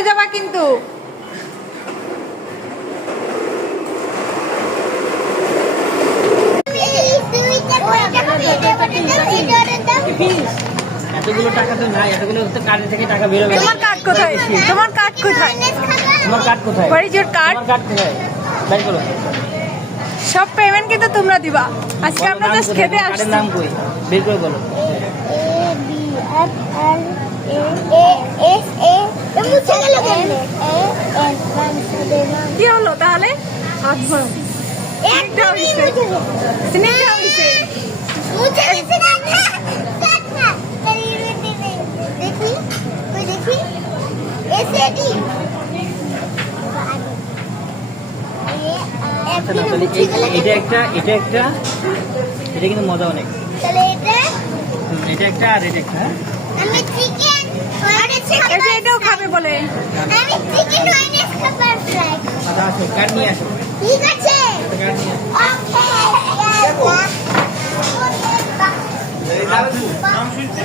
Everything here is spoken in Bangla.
পড়ে যাবা কিন্তু। এতগুলো টাকা তো নাই, এতগুলো তো কার্ড থেকে টাকা বের হবে। তোমার কার্ড কোথায়? তোমার কার্ড কোথায়? তোমার কার্ড কোথায়? Where is your card? তোমার কার্ড কোথায়? বের করো। সব পেমেন্ট কিন্তু তোমরা দিবা। আজকে আমরা জাস্ট খেতে আসছি। কার্ডের নাম কই? বের করে বলো। কি হলো তাহলে? একটা হইছে। স্নেহা হইছে। এটা কিন্তু মজা অনেক। এটা একটা আর এটা একটা। আমি চিকেন এটাও খাবে বলে। আমি চিকেন ওয়াইনেস খাবার ট্রাই। আচ্ছা আসো, কার্ড নিয়ে আসো। ঠিক আছে কার্ড নিয়ে আসো। ওকে নাম শুনতে?